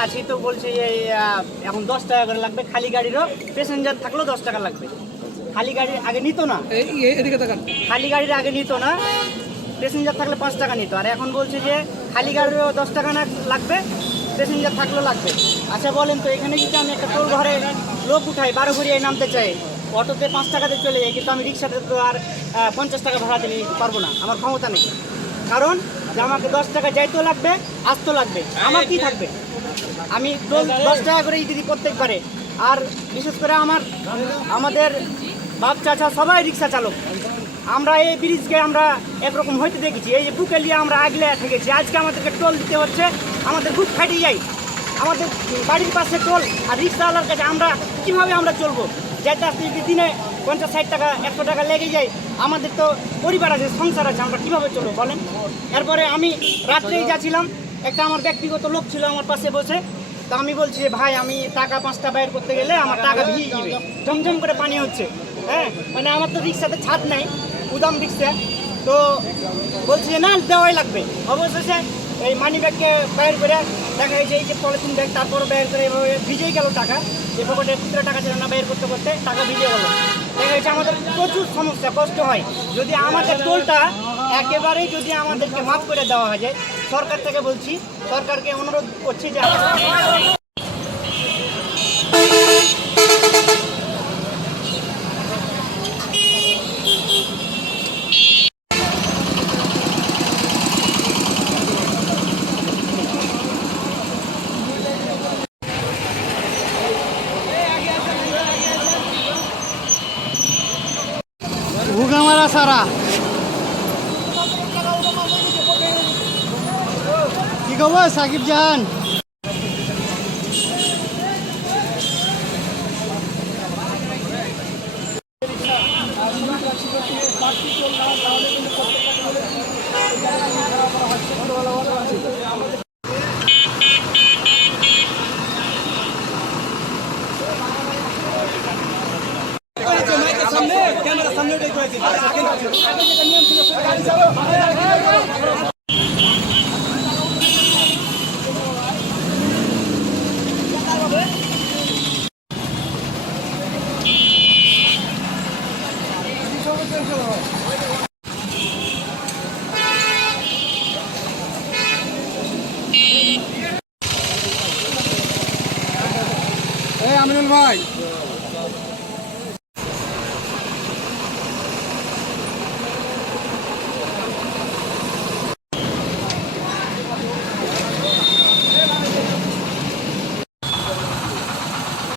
আছি তো বলছে যে এখন দশ টাকা করে লাগবে। খালি গাড়িরও প্যাসেঞ্জার থাকলেও দশ টাকা লাগবে। খালি গাড়ির আগে নিত না। এই- এই- এদিকে তাকান। খালি গাড়ির আগে নিত না। প্যাসেঞ্জার থাকলে পাঁচ টাকা নিত। আর এখন বলছে যে খালি গাড়িরও দশ টাকা না লাগবে প্যাসেঞ্জার থাকলেও লাগবে। আচ্ছা বলেন তো এখানে যদি আমি একটা টোল ঘরে লোক উঠাই বারো ঘুরিয়ে নামতে চাই অটোতে পাঁচ টাকাতে চলে যাই কিন্তু আমি রিক্সাতে তো আর পঞ্চাশ টাকা ভাড়া দিতে পারব না। আমার ক্ষমতা নেই। কারণ আমাকে দশ টাকা যাইতেও লাগবে আসতেও লাগবে। আমার কি থাকবে? আমি দশ টাকা করেই দিদি প্রত্যেকবারে আর বিশেষ করে আমার, আমাদের বাপ, চাচা সবাই রিক্সা চালক। আমরা এই ব্রিজকে আমরা একরকম হইতে দেখেছি। এই যে বুকে নিয়ে আমরা আগলে থেকেছি। আজকে আমাদেরকে টোল দিতে হচ্ছে। আমাদের বুক ফাটে যাই আমাদের বাড়ির পাশে টোল আর রিক্সাওয়ালার কাছে আমরা কীভাবে আমরা চলবো? যাতে আসতে যদি দিনে পঞ্চাশ, ষাট টাকা, একশো টাকা লেগে যায়, আমাদের তো পরিবার আছে, সংসার আছে, আমরা কীভাবে চলবো বলেন? এরপরে আমি রাত্রেই যাচ্ছিলাম। একটা আমার ব্যক্তিগত লোক ছিল আমার পাশে বসে। তা আমি বলছি যে, ভাই, আমি টাকা পাঁচটা বাইর করতে গেলে আমার টাকা ভিজে যাবে। জমজম করে পানি হচ্ছে। হ্যাঁ? মানে আমার তো রিক্সাতে ছাদ নাই উদাম রিক্সা। তো বলছি যে, না, দেওয়াই লাগবে। অবশেষে এই মানি ব্যাগকে বাইর করে দেখা যাচ্ছে এই যে পলিথিন ব্যাগ তারপরও বাইর করে এভাবে ভিজেই গেল টাকা। যে পকেটে খুচরা টাকা ছিল না বাইর করতে করতে টাকা ভিজে গেল। দেখা যাচ্ছে আমাদের প্রচুর সমস্যা, কষ্ট হয়। যদি আমাদের টোলটা একেবারেই যদি আমাদেরকে মাফ করে দেওয়া হয় যায় সরকার থেকে বলছি সরকারকে অনুরোধ করছি যে সারা। খবর সাকিব জাহান এই আমিনুল ভাই।